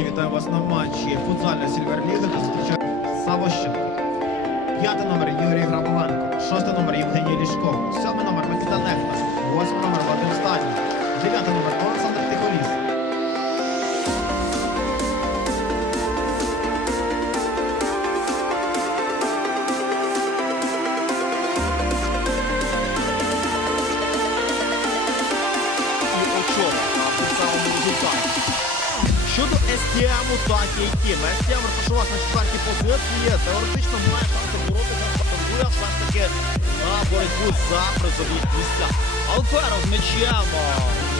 Україні. Вітаю вас на матчі футзальна Сільверліга, та зустрічає Савощенко. П'ятий номер Юрій Грабованко. Шостий номер Євгеній Лішко. Сьомий номер Микита Нехта. Восьмий номер Вадим Стані. Дев'ятий номер СТМ, так і ті. СТМ розташувався на четвертій позиції. Теоретично має шанси боротися, з претендує все ж таки на боротьбу за призові місця. Алфера з м'ячем.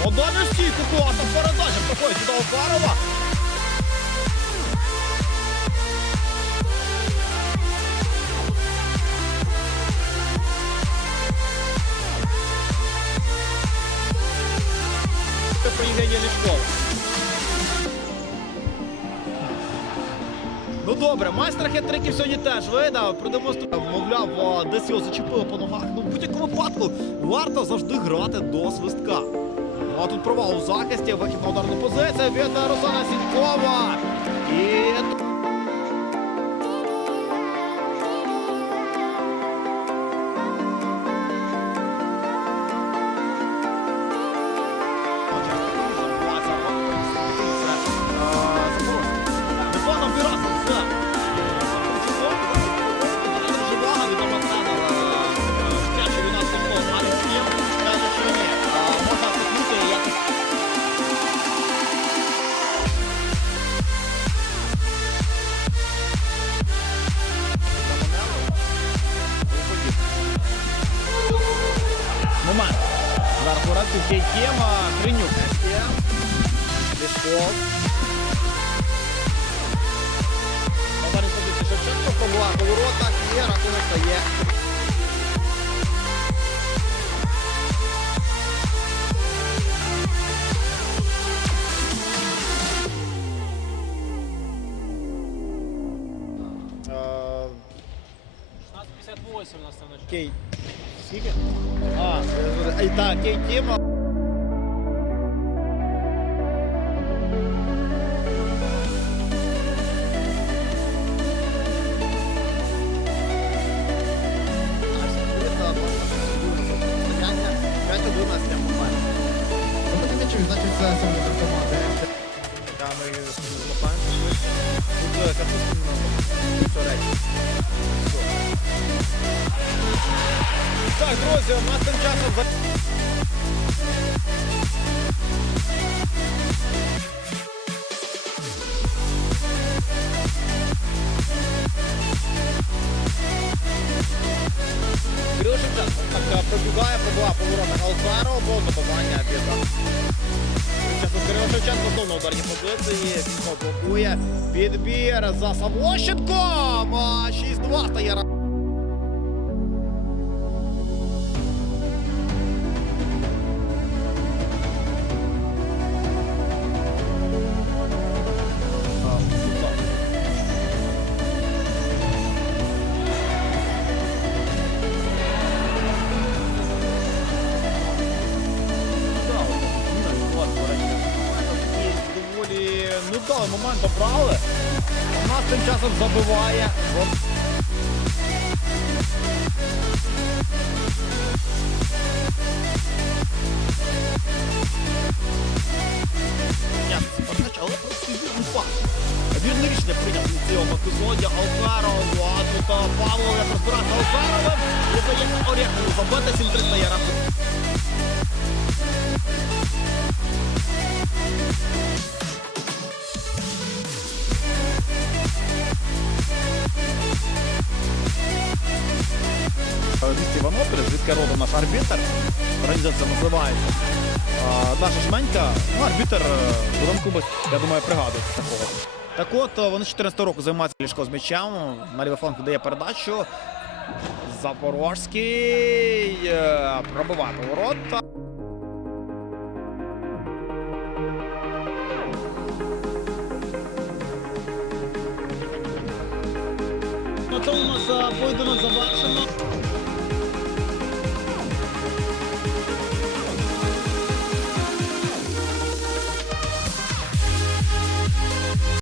Одоню стійку класна передача. Проходить до Алферова. Євгенія Лішкова. Ну добре, майстер хет-триків сьогодні теж видав, продемонстрував, мовляв, десь його зачепило по ногах. Ну, в будь-якому випадку варто завжди грати до свистка. Ну, а тут провал у захисті, вихід на ударну позицію від Руслана Сінькова. Кейтєм, Кринюк. Лішков. Ударний позиції Шевченко пробуває по воротах і рахунок стає. 58 у нас там начало. Кей. Скільки? А, е, е, так, Кей Тіма. Так, друзі, у нас тим часом пробігає, пробуває по на Алфаро, бо добування від Чесно, Кирило Шевченко знову на ударній позиції. Фінко блокує. Підбір за Савощенком. 6-2 стає. Невдалий момент обрали. У нас тим часом забиває. Вірне рішення прийняв у цьому епізоді Алферов. А тут Павло як розбирається Алферовим. І дається забити 7-3 стає рахунок. Звідки родом наш арбітр. Організація називається. Наша жменька, ну, арбітр е, Богдан Кубас, я думаю, пригадується такого. Так от, е, вони з 14 року займаються ліжко з м'ячем. На лівий фланг дає передачу. Запорожський е, пробиває поворот. На цьому у нас е, поєдинок завершено.